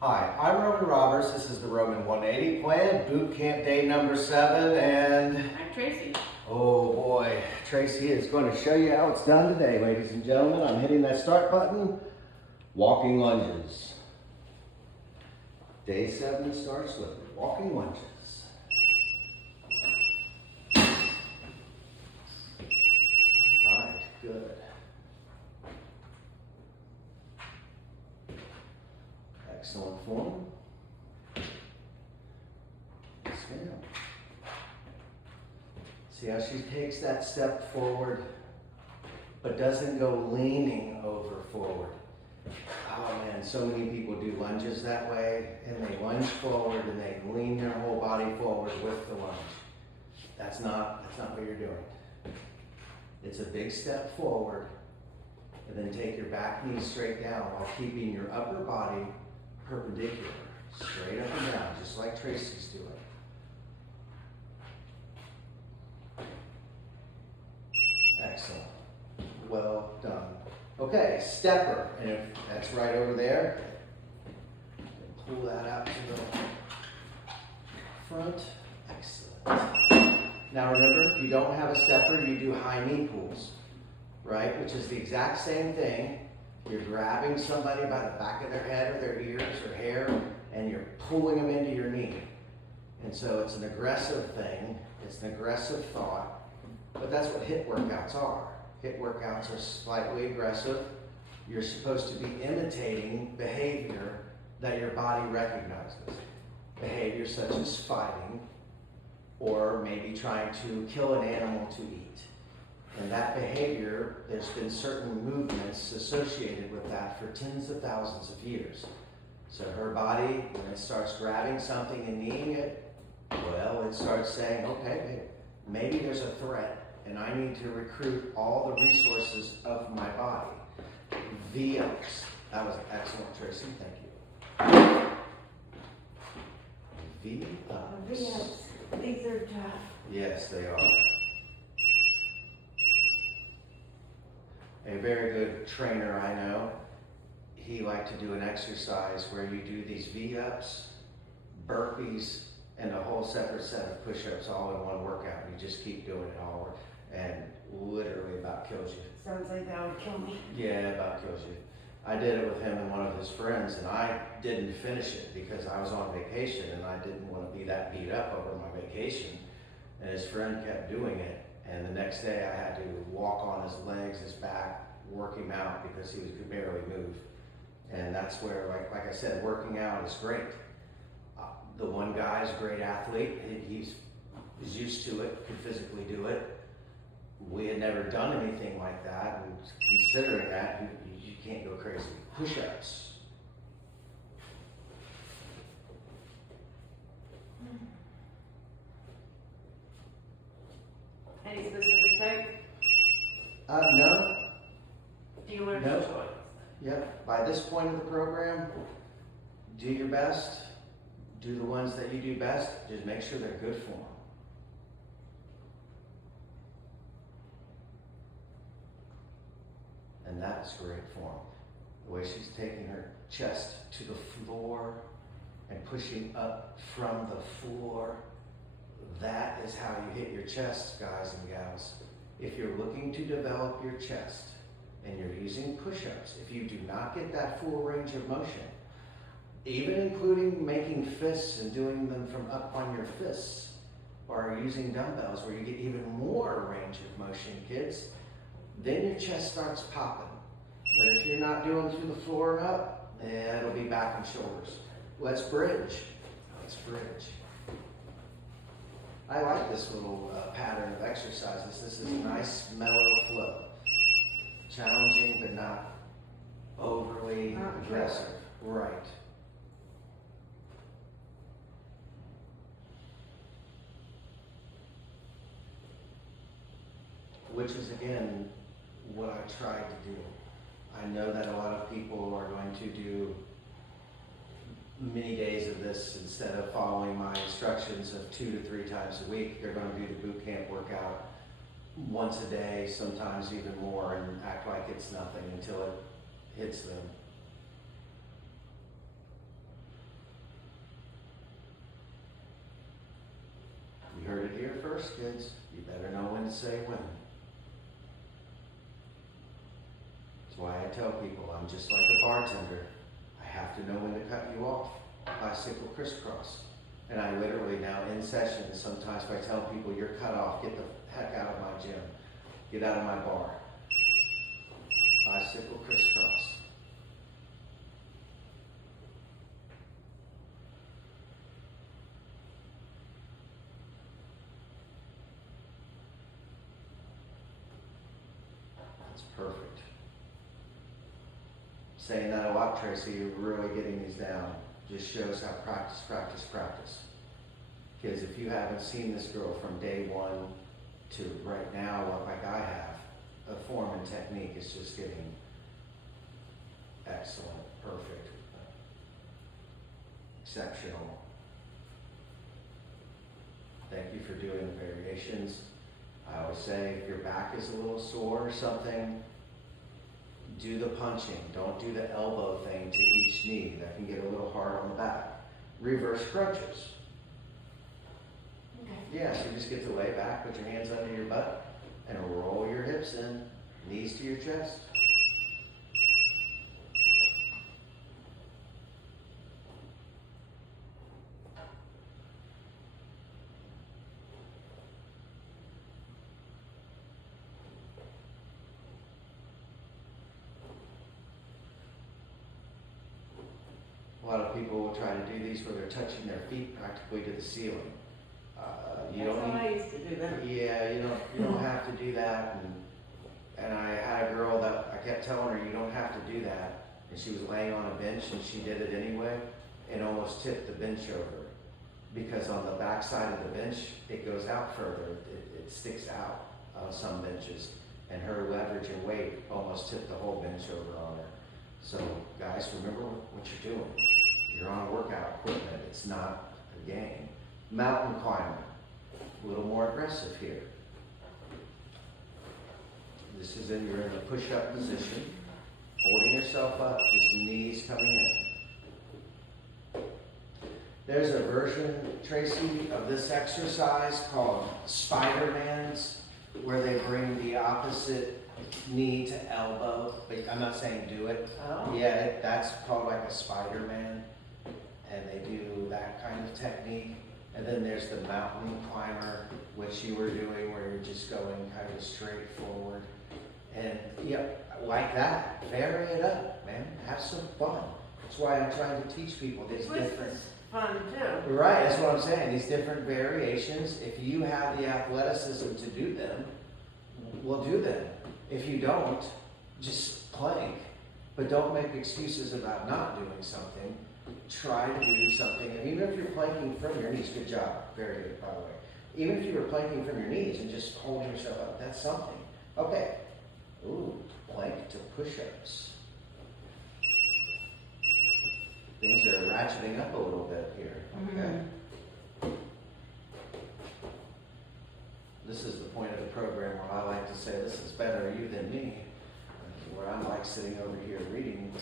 Hi, I'm Roman Roberts. This is the Roman 180 plan, boot camp day number 7, and I'm Tracey. oh boy, Tracey is going to show you how it's done today, ladies and gentlemen. I'm hitting that start button, walking lunges. Day 7 starts with walking lunges. All right, good. Excellent form. Yes, ma'am. See how she takes that step forward, but doesn't go leaning over forward. Oh man, so many people do lunges that way, and they lunge forward and they lean their whole body forward with the lunge. That's not what you're doing. It's a big step forward, and then take your back knee straight down while keeping your upper body perpendicular, straight up and down, just like Tracey's doing. Excellent. Well done. Okay, stepper, and if that's right over there, pull that out to the front. Excellent. Now remember, if you don't have a stepper, you do high knee pulls, right? Which is the exact same thing. You're grabbing somebody by the back of their head or their ears or hair, and you're pulling them into your knee. And so it's an aggressive thing. It's an aggressive thought, but that's what HIIT workouts are. HIIT workouts are slightly aggressive. You're supposed to be imitating behavior that your body recognizes. Behavior such as fighting, or maybe trying to kill an animal to eat. And that behavior, there's been certain movements associated with that for tens of thousands of years. So her body, when it starts grabbing something and kneeing it, well, it starts saying, okay, maybe there's a threat, and I need to recruit all the resources of my body. V-ups. That was excellent, Tracy. Thank you. V-ups. V-ups. These are tough. Yes, they are. A very good trainer I know, he liked to do an exercise where you do these V-ups, burpees, and a whole separate set of push-ups all in one workout. You just keep doing it all, and literally about kills you. Sounds like that would kill me. Yeah, about kills you. I did it with him and one of his friends, and I didn't finish it because I was on vacation and I didn't want to be that beat up over my vacation. And his friend kept doing it, and the next day I had to walk on his legs, his back, work him out because he could barely move. And that's where, like I said, working out is great. The one guy's a great athlete. He's used to it, could physically do it. We had never done anything like that, and considering that, you can't go crazy. Push-ups. Any specific type? No. Do you learn No. which ones? Yep. By this point of the program, do your best. Do the ones that you do best. Just make sure they're good form. And that's great form. The way she's taking her chest to the floor and pushing up from the floor. That is how you hit your chest, guys and gals. If you're looking to develop your chest and you're using push-ups, if you do not get that full range of motion, even including making fists and doing them from up on your fists, or using dumbbells where you get even more range of motion, kids, then your chest starts popping. But if you're not doing through the floor and up, it'll be back and shoulders. Let's bridge. Let's bridge. I like this little pattern of exercises. This is a nice mellow flow. Challenging, but not overly aggressive. Right. Which is, again, what I tried to do. I know that a lot of people are going to do many days of this instead of following my instructions of 2 to 3 times a week. They're going to do the boot camp workout once a day, sometimes even more, and act like it's nothing until it hits them. first, kids. You better know when to say when. That's why I tell people I'm just like a bartender. I have to know when to cut you off. Bicycle crisscross. And I literally now in sessions, sometimes by telling people you're cut off, get the heck out of my gym. Get out of my bar. Bicycle crisscross. That's perfect. Saying that a lot, Tracy, you're really getting these down. Just shows how practice, practice, practice. Kids, if you haven't seen this girl from day one to right now, like I have, the form and technique is just getting excellent, perfect, exceptional. Thank you for doing the variations. I always say if your back is a little sore or something, do the punching. Don't do the elbow thing to each knee. That can get a little hard on the back. Reverse crunches. Yeah, so just get to lay back, put your hands under your butt, and roll your hips in, knees to your chest. A lot of people will try to do these where they're touching their feet practically to the ceiling. You That's don't how need, I used to do that. yeah, you don't have to do that. And I had a girl that I kept telling her you don't have to do that, and she was laying on a bench and she did it anyway, and almost tipped the bench over because on the back side of the bench it goes out further. It sticks out on some benches, and her leverage and weight almost tipped the whole bench over on her. So guys, remember what you're doing. You're on workout equipment. It's not a game. Mountain climbing. A little more aggressive here. This is you're in the push-up position. Holding yourself up, just knees coming in. There's a version, Tracy, of this exercise called Spider-Man's, where they bring the opposite knee to elbow. But I'm not saying do it. Oh. Yeah, that's called like a Spider-Man, and they do that kind of technique. And then there's the mountain climber, which you were doing, where you're just going kind of straight forward. And yeah, like that, vary it up, man. Have some fun. That's why I'm trying to teach people these different. It's fun too. Right, that's what I'm saying. These different variations. If you have the athleticism to do them, we'll do them. If you don't, just plank. But don't make excuses about not doing something. Try to do something. And even if you're planking from your knees, good job. Very good, by the way. Even if you were planking from your knees and just holding yourself up, that's something. Okay. Ooh, plank to push-ups. Things are ratcheting up a little bit here. Okay. This is the point of the program where I like to say, this is better you than me. Where I'm like sitting over here reading.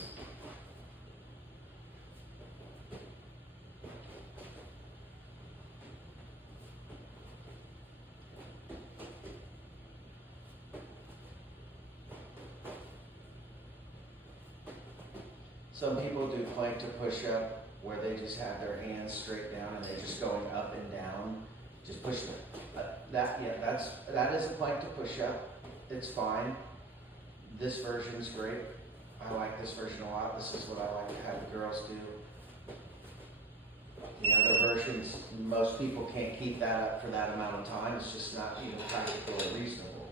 Some people do plank to push up where they just have their hands straight down and they're just going up and down, just pushing it. That is a plank to push up. It's fine. This version's great. I like this version a lot. This is what I like to have the girls do. The other versions, most people can't keep that up for that amount of time. It's just not even practical or reasonable.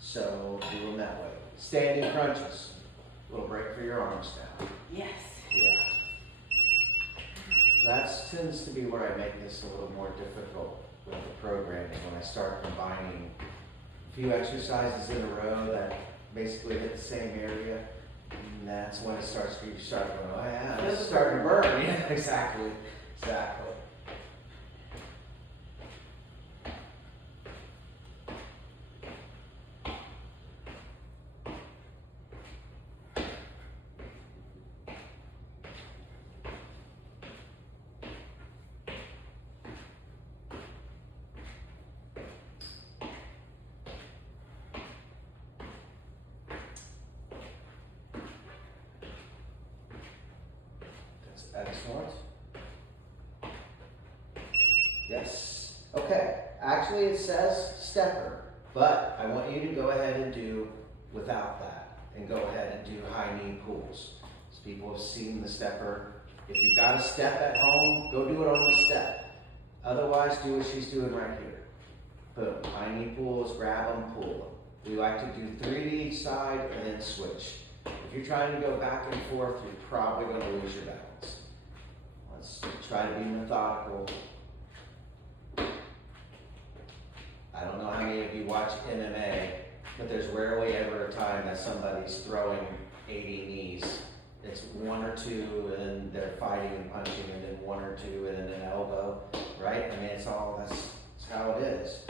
So do them that way. Standing crunches. Little break for your arms now. Yes. Yeah. That tends to be where I make this a little more difficult with the program, is when I start combining a few exercises in a row that basically hit the same area. And that's when it starts to, you start going, oh yeah, it's starting to burn. Yeah, exactly. Exactly. Yes. Okay. Actually, it says stepper, but I want you to go ahead and do without that, and go ahead and do high knee pulls. So people have seen the stepper. If you've got a step at home, go do it on the step. Otherwise, do what she's doing right here. Boom. High knee pulls, grab them, pull them. We like to do 3 to each side and then switch. If you're trying to go back and forth, you're probably going to lose your balance. Let's try to be methodical. I don't know how many of you watch MMA, but there's rarely ever a time that somebody's throwing 80 knees. It's 1 or 2 and they're fighting and punching, and then 1 or 2 and then an elbow, right? I mean, that's how it is.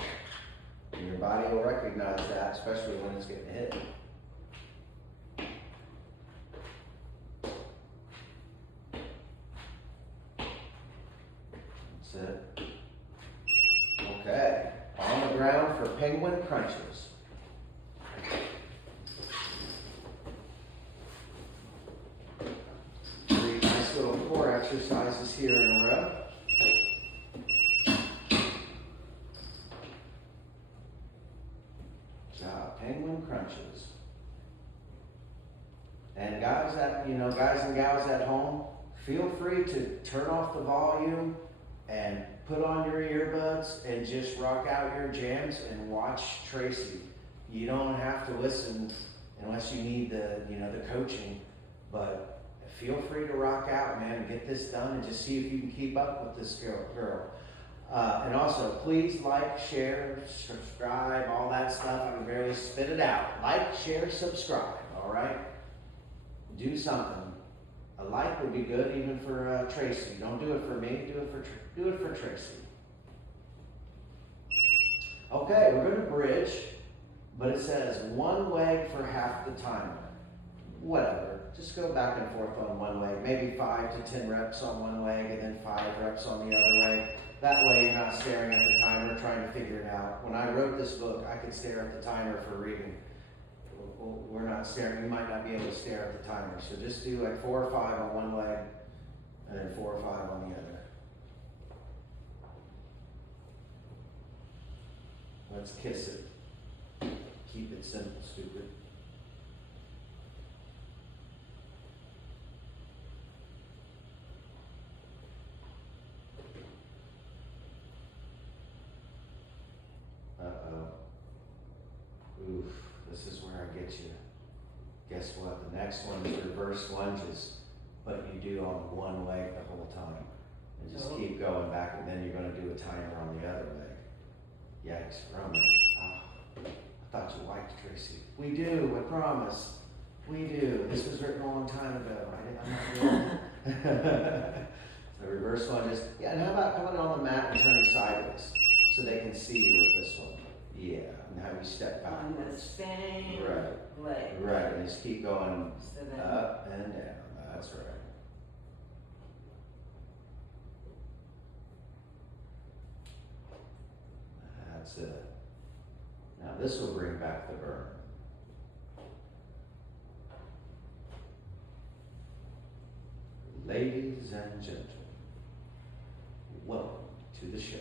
And your body will recognize that, especially when it's getting hit. That's it. Okay, on the ground for penguin crunches. 3 nice little core exercises here in a row. Good job, penguin crunches. And guys and gals at home, feel free to turn off the volume and put on your earbuds and just rock out your jams and watch Tracey. You don't have to listen unless you need the coaching, but feel free to rock out, man, and get this done and just see if you can keep up with this girl. And also, please like, share, subscribe, all that stuff. I can barely spit it out. Like, share, subscribe, all right? Do something. A like would be good even for Tracey. Don't do it for me, do it for Tracey. Okay, we're going to bridge, but it says 1 leg for half the timer. Whatever, just go back and forth on 1 leg, maybe 5 to 10 reps on 1 leg and then 5 reps on the other leg. That way you're not staring at the timer trying to figure it out. When I wrote this book, I could stare at the timer for reading. We're not staring, you might not be able to stare at the timer. So just do like 4 or 5 on 1 leg and then 4 or 5 on the other. Let's kiss it. Keep it simple, stupid. Uh-oh. Oof, this is where I get you. Guess what? The next one is reverse lunges, but you do on 1 leg the whole time. And just keep going back, and then you're going to do a timer on the other leg. Yikes, Roman. Oh, I thought you liked Tracey. We do, I promise. We do. This was written a long time ago. I'm not doing So reverse lunges. Yeah, and how about coming on the mat and turning sideways so they can see you with this one? Yeah, and how you step back. On the same Right. leg. Right, and just keep going So then, up and down. That's right. That's it. Now this will bring back the burn. Ladies and gentlemen, welcome to the show.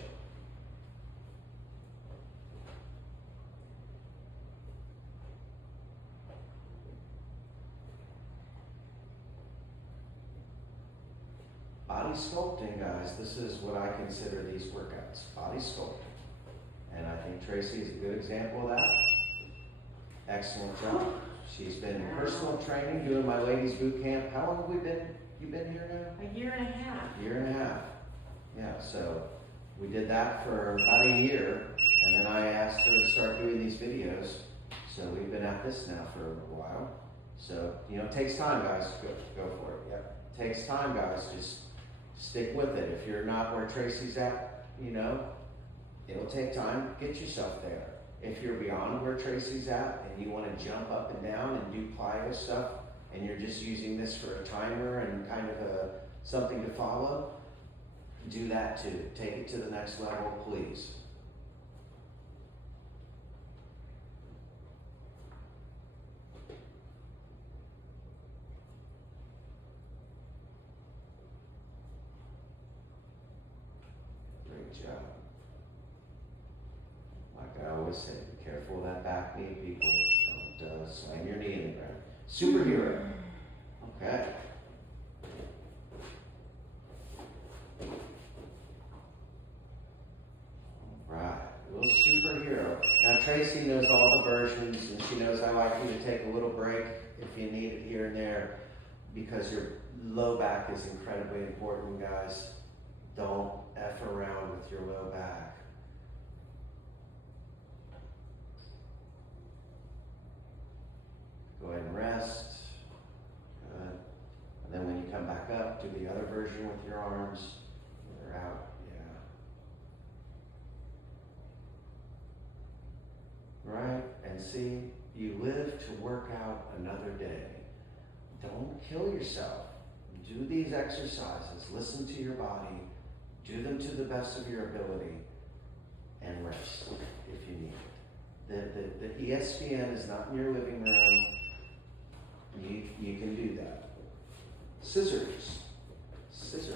Body sculpting, guys, this is what I consider these workouts, body sculpting. And I think Tracey is a good example of that. Excellent job. She's been in personal training, doing my ladies boot camp. How long have you been here now? a year and a half. Year and a half. Yeah, so we did that for about a year, and then I asked her to start doing these videos. So we've been at this now for a while. So, it takes time, guys. Go for it. Yep. It takes time, guys. Just stick with it. If you're not where Tracey's at, it'll take time. Get yourself there. If you're beyond where Tracey's at and you want to jump up and down and do plyo stuff, and you're just using this for a timer and kind of something to follow, do that too. Take it to the next level, please. Great Good job. Like I always say, be careful of that back knee, people. Don't slam your knee in the ground. Superhero. Okay. Right, little superhero. Now Tracey knows all the versions, and she knows I like you to take a little break if you need it here and there, because your low back is incredibly important, guys. Don't F around with your low back. Go ahead and rest. Good. And then when you come back up, do the other version with your arms. They're out. Right? And see, you live to work out another day. Don't kill yourself. Do these exercises. Listen to your body. Do them to the best of your ability. And rest if you need it. The ESPN is not in your living room. You can do that. Scissors. Scissors.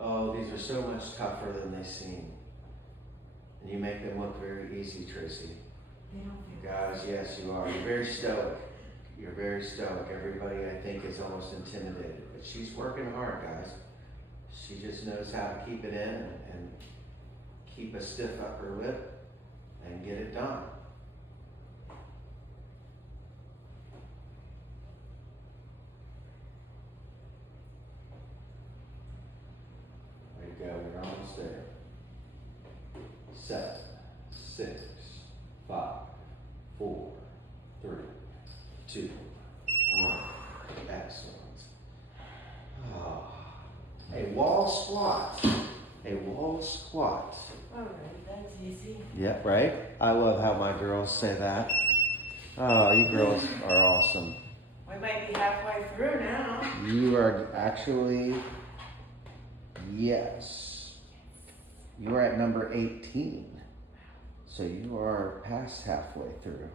Oh, these are so much tougher than they seem. And you make them look very easy, Tracey. They don't You guys, yes, you are. You're very stoic. You're very stoic. Everybody, I think, is almost intimidated. But she's working hard, guys. She just knows how to keep it in and keep a stiff upper lip and get it done. Go, we're almost there. 7, 6, 5, 4, 3, 2, 1. Excellent. Oh. A wall squat. A wall squat. Alright, that's easy. Yep, right? I love how my girls say that. Oh, you girls are awesome. We might be halfway through now. You are actually, yes. You are at number 18. So you are past halfway through.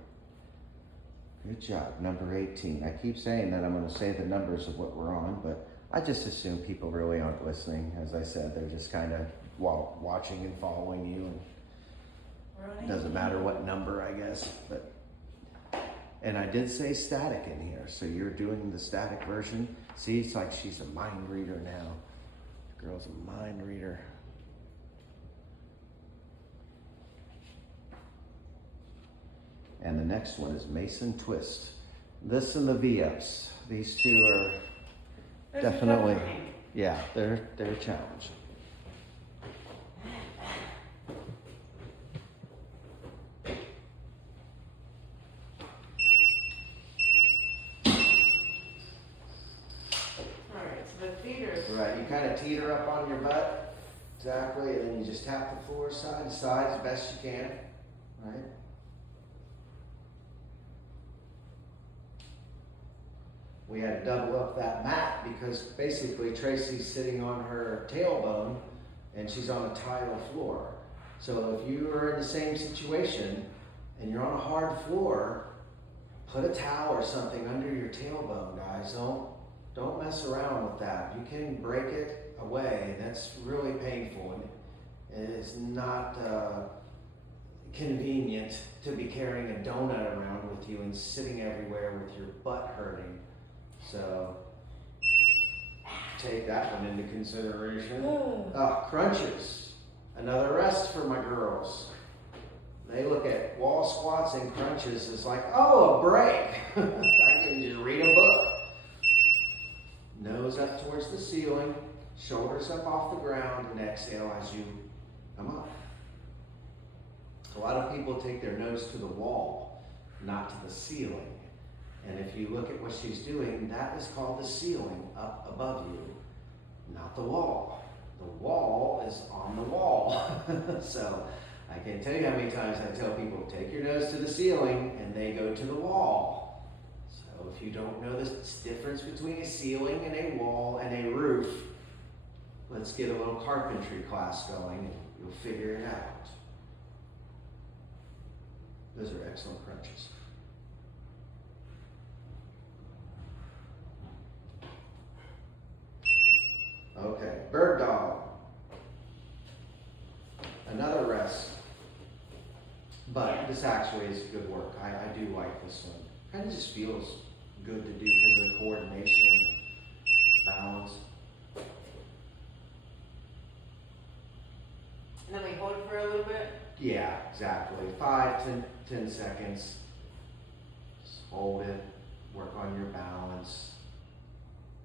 Good job, number 18. I keep saying that I'm going to say the numbers of what we're on, but I just assume people really aren't listening. As I said, they're just kind of watching and following you. And it doesn't matter what number, I guess. And I did say static in here, so you're doing the static version. See, it's like she's a mind reader now. The girl's a mind reader. And the next one is Mason Twist. This and the V-ups. These two are definitely, yeah, they're a challenge. Right, you kind of teeter up on your butt, exactly, and then you just tap the floor side to side as best you can, right? We had to double up that mat because basically Tracey's sitting on her tailbone and she's on a tile floor. So if you are in the same situation and you're on a hard floor, put a towel or something under your tailbone, guys. Don't mess around with that. You can break it away. That's really painful, and it's not convenient to be carrying a donut around with you and sitting everywhere with your butt hurting. So take that one into consideration. Crunches. Another rest for my girls. They look at wall squats and crunches as like, oh, a break. I can just read a book. Nose up towards the ceiling, shoulders up off the ground, and exhale as you come up. A lot of people take their nose to the wall, not to the ceiling. And if you look at what she's doing, that is called the ceiling up above you, not the wall. The wall is on the wall. So I can't tell you how many times I tell people, take your nose to the ceiling, and they go to the wall. So if you don't know the difference between a ceiling and a wall and a roof, let's get a little carpentry class going and you'll figure it out. Those are excellent crunches. Okay, bird dog. Another rest. But this actually is good work. I do like this one. Kind of just feels good to do because of the coordination, balance. And then we hold it for a little bit. Yeah, exactly. 10 seconds. Just hold it, work on your balance,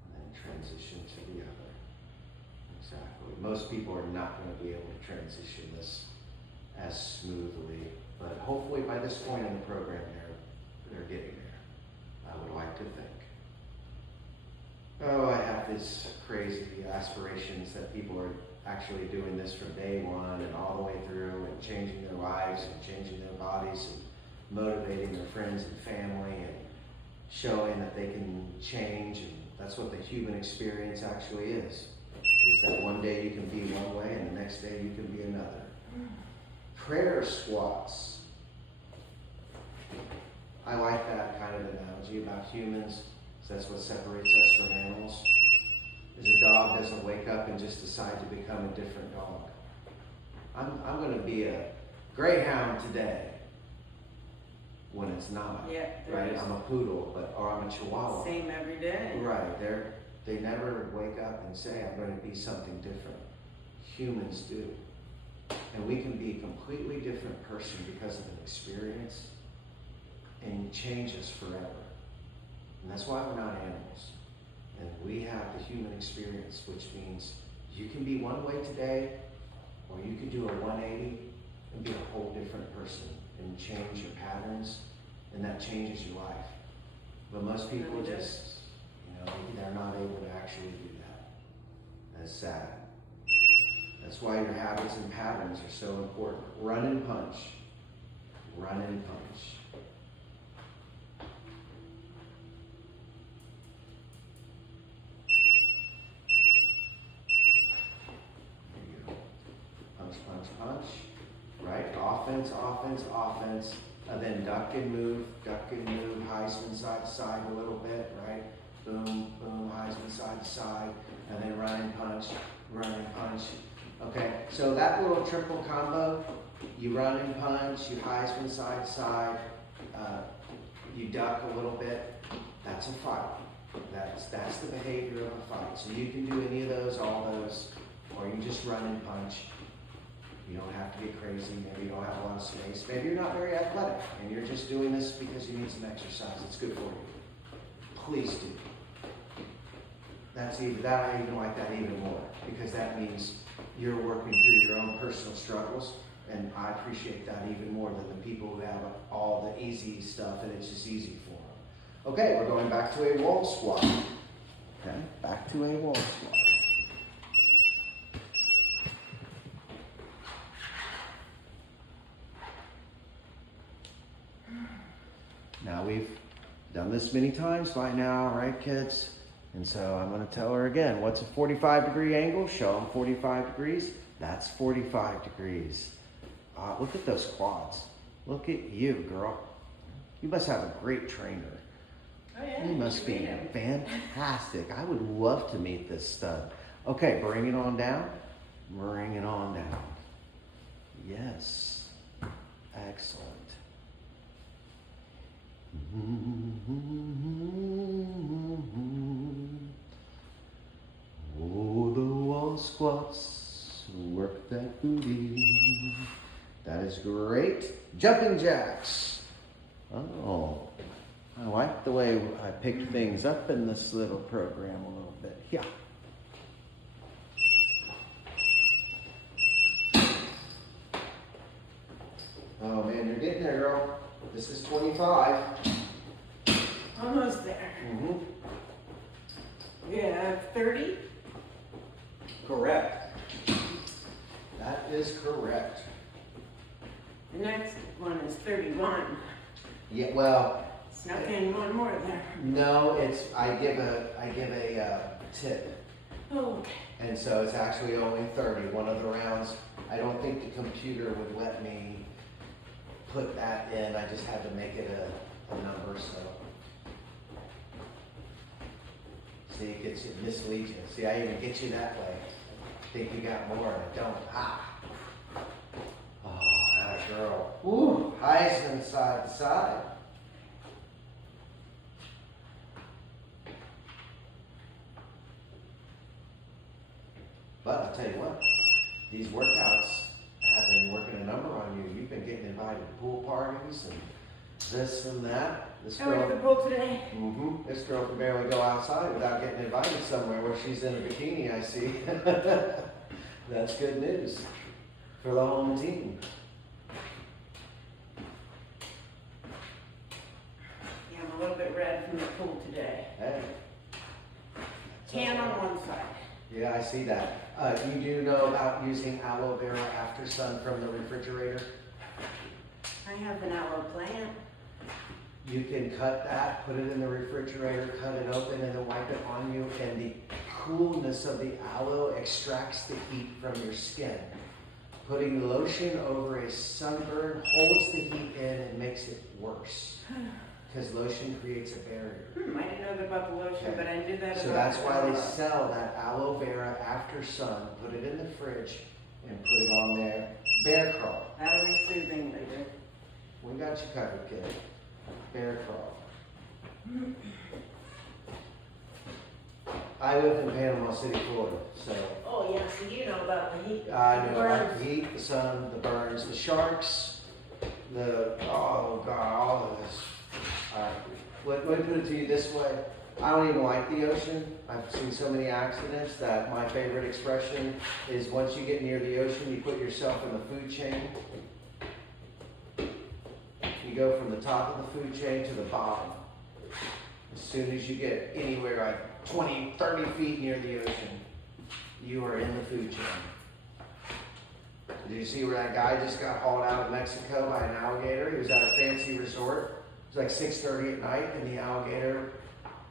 and then transition to the other. Exactly. Most people are not going to be able to transition this as smoothly, but hopefully by this point in the program they're getting there. I would like to think. Oh, I have these crazy aspirations that people are actually doing this from day one and all the way through and changing their lives and changing their bodies and motivating their friends and family and showing that they can change, and that's what the human experience actually is that one day you can be one way and the next day you can be another. Prayer squats. I like that kind of analogy about humans, because that's what separates us from animals. Is a dog doesn't wake up and just decide to become a different dog. I'm going to be a greyhound today, when it's not. Yeah, right. I'm a poodle, or I'm a chihuahua. Same every day. Right. They never wake up and say, I'm going to be something different. Humans do. And we can be a completely different person because of an experience, and change us forever. And that's why we're not animals. And we have the human experience, which means you can be one way today, or you can do a 180 and be a whole different person and change your patterns, and that changes your life. But most people just, they're not able to actually do that. That's sad. That's why your habits and patterns are so important. Run and punch. Run and punch. Punch, right? Offense, offense, offense, and then duck and move, Heisman side to side a little bit, right? Boom, boom, Heisman side to side, and then run and punch. Okay, so that little triple combo, you run and punch, you Heisman side to side, you duck a little bit, that's a fight. That's the behavior of a fight. So you can do any of those, all those, or you just run and punch. You don't have to get crazy. Maybe you don't have a lot of space. Maybe you're not very athletic and you're just doing this because you need some exercise. It's good for you. Please do. I even like that even more, because that means you're working through your own personal struggles, and I appreciate that even more than the people who have all the easy stuff and it's just easy for them. Okay, we're going back to a wall squat. Okay, back to a wall squat. Now we've done this many times by now, right, kids? And so I'm going to tell her again, what's a 45-degree angle? Show them 45 degrees. That's 45 degrees. Look at those quads. Look at you, girl. You must have a great trainer. Oh, yeah. You must be fantastic. I would love to meet this stud. Okay, bring it on down. Bring it on down. Yes. Excellent. Oh, the wall squats, work that booty. That is great. Jumping jacks. Oh, I like the way I picked things up in this little program a little bit. Yeah. Oh man, you're getting there, girl. This is 25. Almost there. Mm-hmm. Yeah, 30. Correct. That is correct. The next one is 31. Yeah, well. Snuck in one more there. No, I give a tip. Oh, okay. And so it's actually only 30. One of the rounds, I don't think the computer would let me put that in. I just had to make it a number, so. See, it gets you, misleads you. See, I even get you that way. Think you got more and I don't. Ah. Oh, that girl. Woo, Heisman side to side. But I'll tell you what, these workouts have been working a number on you. You've been getting invited to pool parties and this and that. This I went to girl, the pool today. this girl can barely go outside without getting invited somewhere where she's in a bikini, I see. That's good news for the home team. Yeah, I'm a little bit red from the pool today. Hey. Tan on one side. Yeah, I see that. You do know about using aloe vera after sun from the refrigerator? I have an aloe plant. You can cut that, put it in the refrigerator, cut it open, and then wipe it on you, and the coolness of the aloe extracts the heat from your skin. Putting lotion over a sunburn holds the heat in and makes it worse. Because lotion creates a barrier. I didn't know about the lotion, Okay. but I did that. So that's why they sell that aloe vera after sun. Put it in the fridge and put it on there. Bear crawl. That'll be soothing later. We got you covered, kid. Bear crawl. I live in Panama City, Florida, so Oh yeah, so you know about the heat. I know about Burns. the heat, the sun, the burns, the sharks, oh God, all of this. Let me put it to you this way. I don't even like the ocean. I've seen so many accidents that my favorite expression is once you get near the ocean, you put yourself in the food chain. You go from the top of the food chain to the bottom. As soon as you get anywhere like 20, 30 feet near the ocean, you are in the food chain. Did you see where that guy just got hauled out of Mexico by an alligator? He was at a fancy resort. It was like 6:30 at night, and the alligator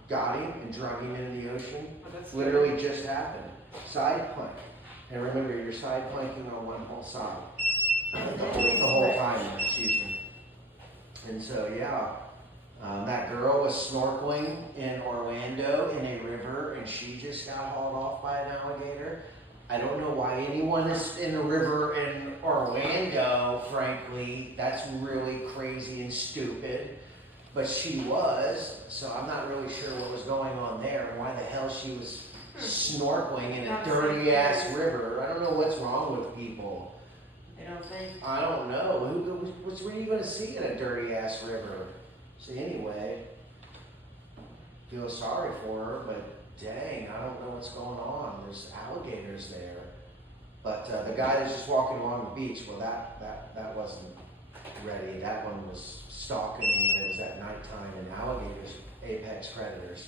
got him and drug him into the ocean. Oh, that's Literally just happened. Side plank. And remember, you're side planking on one whole side. The whole time, excuse me. And so, yeah, that girl was snorkeling in Orlando in a river, and she just got hauled off by an alligator. I don't know why anyone is in a river in Orlando, frankly. That's really crazy and stupid. But she was, so I'm not really sure what was going on there, why the hell she was snorkeling in a dirty ass river. I don't know what's wrong with people. I don't think. I don't know. What are you going to see in a dirty ass river? So anyway, feel sorry for her, but dang, I don't know what's going on. There's alligators there. But the guy that's just walking along the beach, well, that wasn't ready. That one was stalking him, and it was at nighttime, and alligators, apex predators.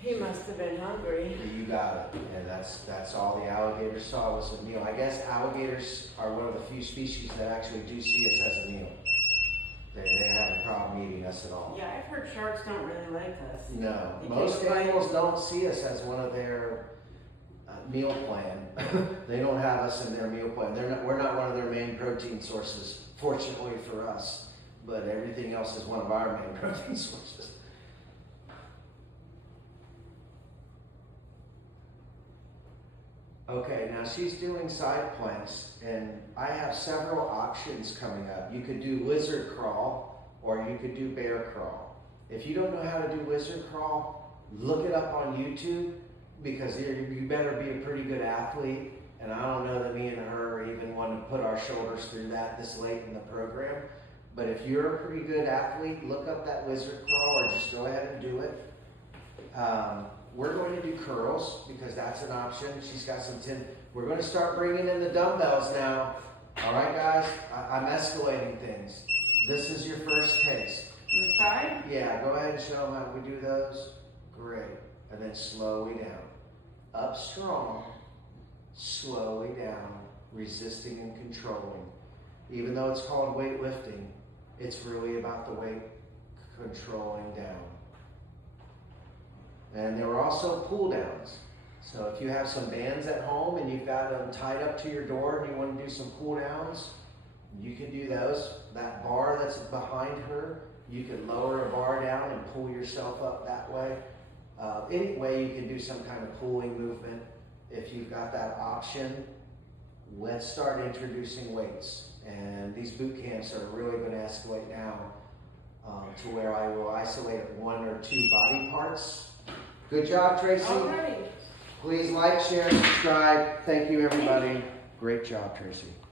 He must have been hungry. You got it. And that's all the alligators saw was a meal. I guess alligators are one of the few species that actually do see us as a meal. They have a problem eating us at all. Yeah, I've heard sharks don't really like us. No, They most take a bite. animals don't see us as one of their meal plan. They don't have us in their meal plan. We're not one of their main protein sources, fortunately for us. But everything else is one of our main protein sources. Okay, now she's doing side planks, and I have several options coming up. You could do lizard crawl, or you could do bear crawl. If you don't know how to do lizard crawl, look it up on YouTube, because you better be a pretty good athlete, and I don't know that me and her even want to put our shoulders through that this late in the program. But if you're a pretty good athlete, look up that lizard crawl, or just go ahead and do it. We're going to do curls because that's an option. She's got some We're going to start bringing in the dumbbells now. All right, guys? I'm escalating things. This is your first taste. On the side? Yeah, go ahead and show them how we do those. Great. And then slowly down. Up strong, slowly down, resisting and controlling. Even though it's called weightlifting, it's really about the weight controlling down. And there are also pull downs. So if you have some bands at home and you've got them tied up to your door and you want to do some cool downs, you can do those. That bar that's behind her, you can lower a bar down and pull yourself up that way. Any way you can do some kind of pulling movement. If you've got that option, let's start introducing weights. And these boot camps are really going to escalate now to where I will isolate 1 or 2 body parts. Good job, Tracy. Alrighty. Please like, share, subscribe. Thank you, everybody. Great job, Tracy.